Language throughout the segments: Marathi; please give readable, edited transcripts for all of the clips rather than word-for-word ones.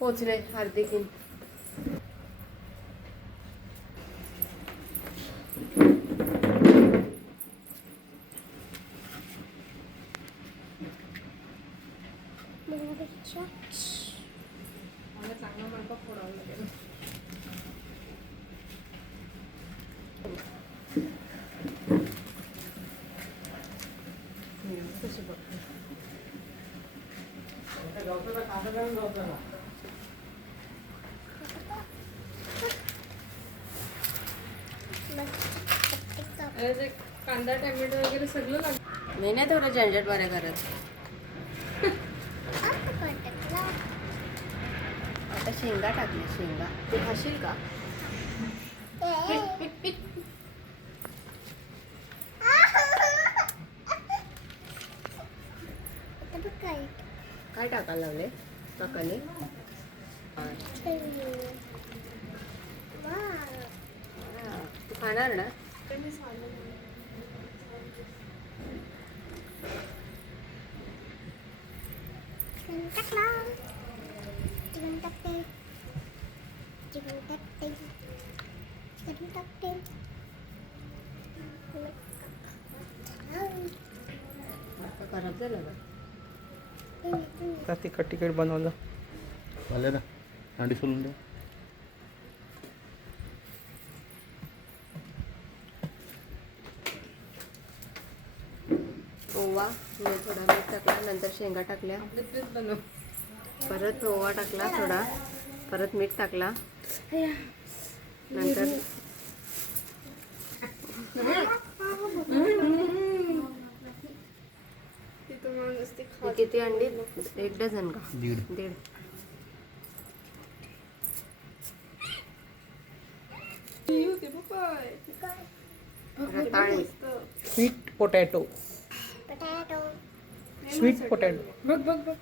पोचले हार्दिक. चांगला मडका फोडावा लागेल. कशी बघते कांदा टॅमॅटो वगैरे सगळं लागतं. नाही ना तेवढं झंझट बऱ्या करत. आता शेंगा टाकल्या. शेंगा तू खाशील का? काय टाकायला लागले काकाने? तू खाणार ना? खराब झालं का? तिखट तिखट बनवलं. झालं ना, अंडी सोलून द्या. ओवा थोडा मीठ टाकला, नंतर शेंगा टाकल्या, परत ओवा टाकला थोडा, परत मीठ टाकला, नंतर किती अंडी? 1 डझन का? दीड. रताळे. Sweet potato. Sweet potato. बघ बघ बघ.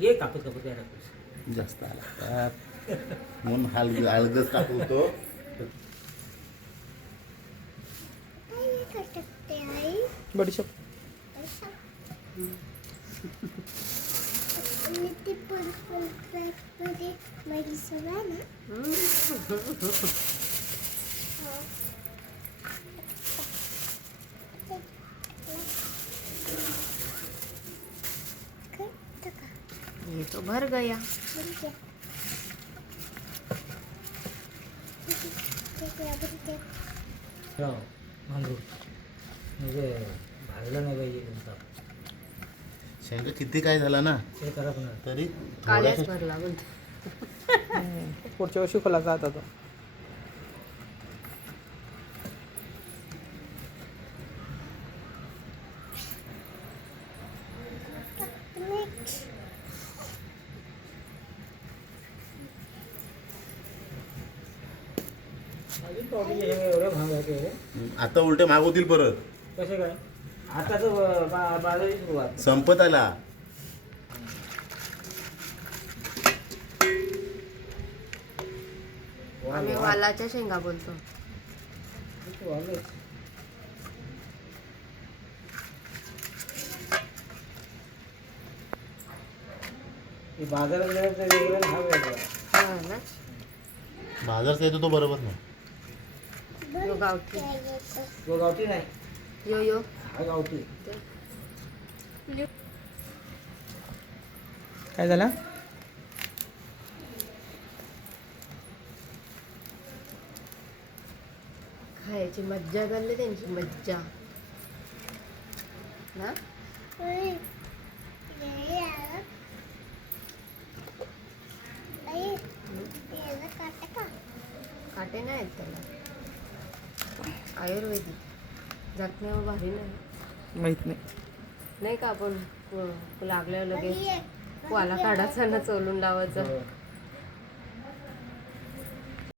ये कापूस कापूस द्या कापूस. जास्त आला म्हणून हलगच टाकतो. बडीशेप. ये तो भर गया. म्हणजे भाजलं नाही पाहिजे तुमचा. शेंगा किती काय झाला ना ते करा पण तरी काल्याच भरला बोलतो. पुढच्या वर्षी खोलाचा आता तो. एवढे भाव आहे. आता उलटे मागवतील परत. कसे काय आताच बाजाराची सुरुवात संपत आला. आम्ही वालाच्या शेंगा बोलतो. बाजारात वेगळा भाव वेगळा. हा ना. बाजारचा येतो तो बरोबर नाही. यो गावठी. तो गावठी नाही. यो हा गावठी. काय झाला? खायची मज्जा झाली त्यांची मज्जा ना. काटे नाही आहेत त्याला. आयुर्वेदिक जखमेवर भारी नाही. माहित नाही. नाही का आपण लागल्यावर लगेच वाला काढायचा ना चोलून लावायचं.